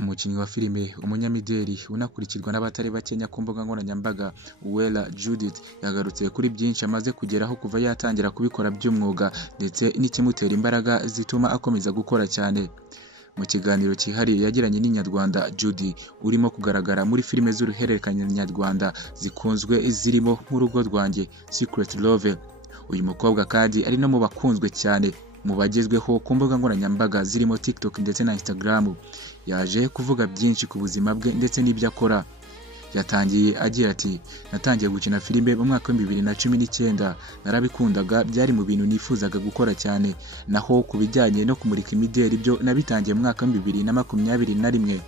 umukinnyi wa filime, umunyamideli unakurikirwa n'abatari bakenya ku mbuga nkoranyambaga, Uwera Judith yagarutse kuri byinshi amaze kugeraho kuva yatangira kubikora by'umwuga ndetse n'ikimutera imbaraga zituma akomeza gukora cyane. Mu kiganiro cyihariye yagiranye n'Inyarwanda Judy urimo kugaragara muri filime z'uruhererekane nyarwanda zikunzwe zirimo nk'Urugo Rwanjye, Secret Love, uyu mukobwa kandi ari no mu bakunzwe cyane mu bagezweho ku mbuga nkoranyambaga zirimo TikTok ndetse na Instagram. Yaje kuvuga byinshi ku buzima bwe ndetse n'ibyo akora. Yatangiye agira ati, natangiye gukina filime mu mwaka wa 2019, narabikundaga, byari mu bintu nifuzaga gukora cyane, naho ku bijyanye no kumurika imideli byo nabitangiye mu mwaka wa 2021.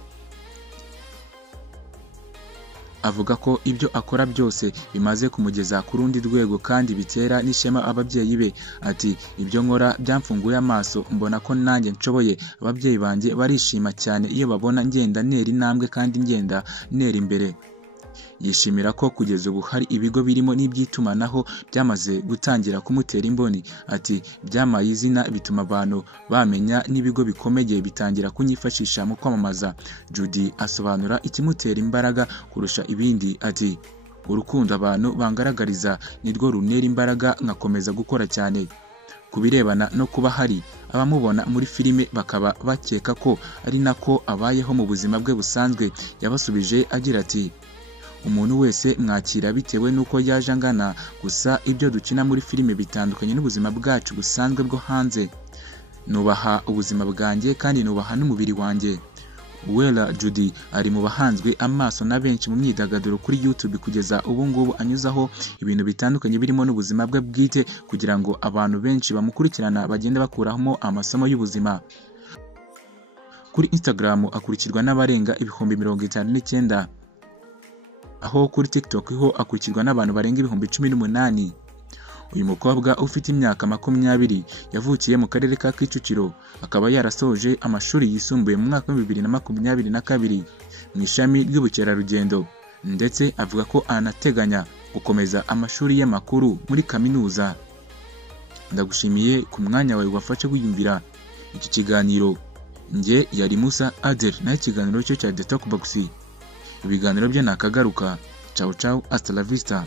Avuga ko ibyo akora byose bimaze kumugeza ku rundi rwego kandi bitera n'ishema ababyeyi be. Ati, ibyo nkora byamfunguye amaso, mbona ko nanjye nshoboye. Ababyeyi banjye barishima cyane iyo babona ngenda ntera intambwe kandi ngenda ntera imbere. Yishimira ko kugeza ubu hari ibigo birimo n'iby'itumanaho byamaze gutangira kumutera imboni. Ati, byamaye izina bituma abantu bamenya, n'ibigo bikomeye bitangira kunyifashisha mu kwamamaza. Judy asobanura ikimutera imbaraga kurusha ibindi. Ati, urukundo abantu bangaragariza nirwo runtera imbaraga nkakomeza gukora cyane. Ku birebana no kuba hari abamubona muri filime bakaba bakeka ko ari nako abayeho mu buzima bwe busanzwe, yabasubije agira ati, umuntu wese mwakira bitewe n'uko yaje angana, gusa ibyo dukina muri filime bitandukanye n'ubuzima bwacu busanzwe bwo hanze. Nubaha ubuzima bwanjye kandi nubaha n'umubiri wanjye. Uwera Judy ari mu bahanzwe amaso na benshi mu myidagaduro kuri YouTube kugeza ubu ngubu, anyuzaho ibintu bitandukanye birimo n'ubuzima bwe bwite kugira ngo abantu benshi bamukurikirana bagende bakuramo amasomo y'ubuzima. Kuri Instagram akurikirwa n'abarenga 59,000, aho kuri TikTok ho akurikirwa n'abantu barenga 18,000. Uyu mukobwa ufite imyaka 20 yavukiye mu karere ka Kicukiro, akaba yarasoje amashuri yisumbuye mu mwaka wa 2022 mu ishami ry'ubukerarugendo, ndetse avuga ko anateganya gukomeza amashuri y'amakuru muri kaminuza. Ndagushimiye ku mwanya wawe wafashe wiyumvira iki kiganiro. Nge yari Musa Adel, naho ikiganiro cyo cya The Talk Box. Ibiganiro byo nakagaruka. Ciao ciao, hasta la vista.